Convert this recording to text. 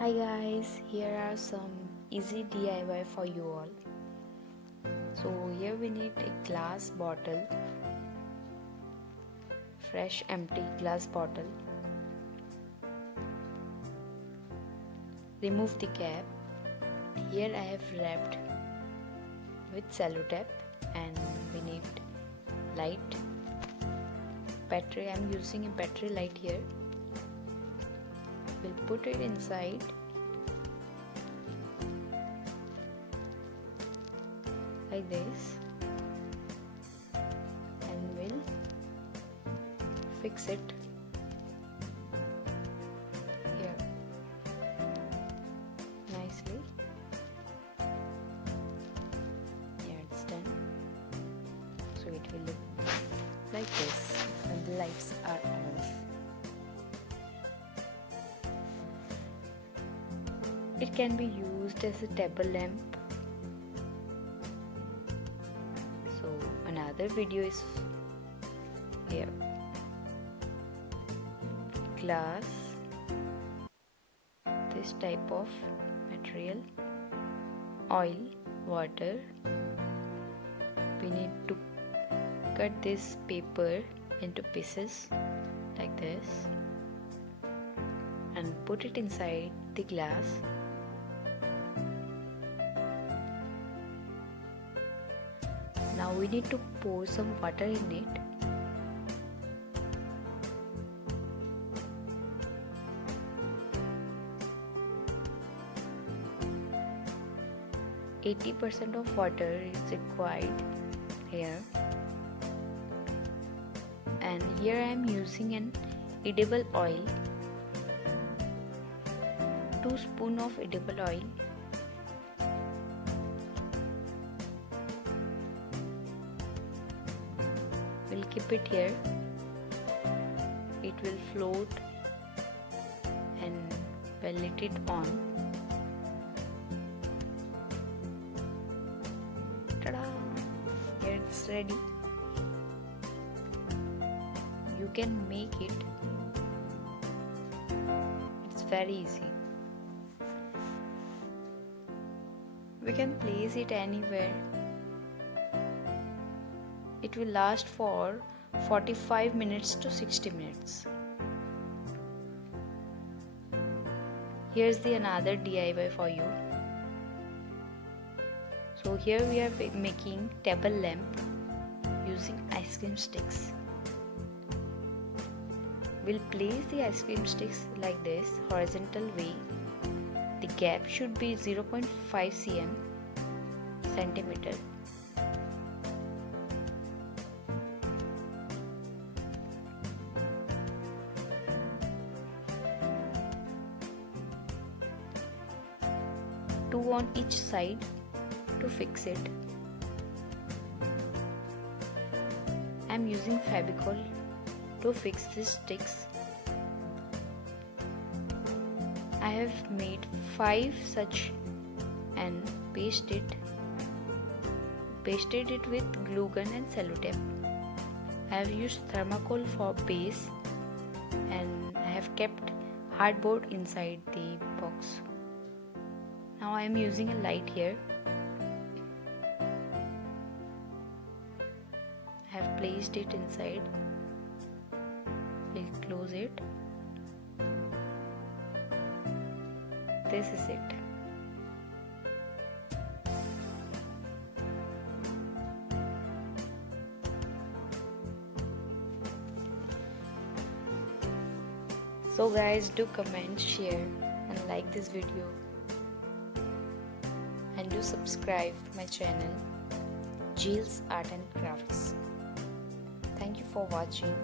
Hi guys, here are some easy DIY for you all. So here we need a glass bottle, fresh empty glass bottle. Remove the cap. Here I have wrapped with sellotape and we need light, battery. I am using a battery light here. We'll put it inside like this and we'll fix it here nicely. Yeah, it's done. So it will look like this when the lights are off. It can be used as a table lamp. So another video is here. Glass, this type of material, oil, water. We need to cut this paper into pieces like this and put it inside the glass. Now we need to pour some water in it. %80 of water is required here. And here I am using an edible oil. 2 spoons of edible oil. We'll keep it here. It will float and we'll let it on. Ta-da! Here it's ready. You can make it. It's very easy. We can place it anywhere. It will last for 45 minutes to 60 minutes. Here's the another DIY for you. So here we are making table lamp using ice cream sticks. We'll place the ice cream sticks like this, horizontal way. The gap should be 0.5 centimeter. Two on each side to fix it. I am using Fevicol to fix these sticks. I have made 5 such and pasted it with glue gun and sellotape. I have used thermocol for base and I have kept hardboard inside the box. Now I am using a light here. I have placed it inside. We'll close it. This is it. So guys, do comment, share and like this video. And do subscribe to my channel, Jill's Art and Crafts. Thank you for watching.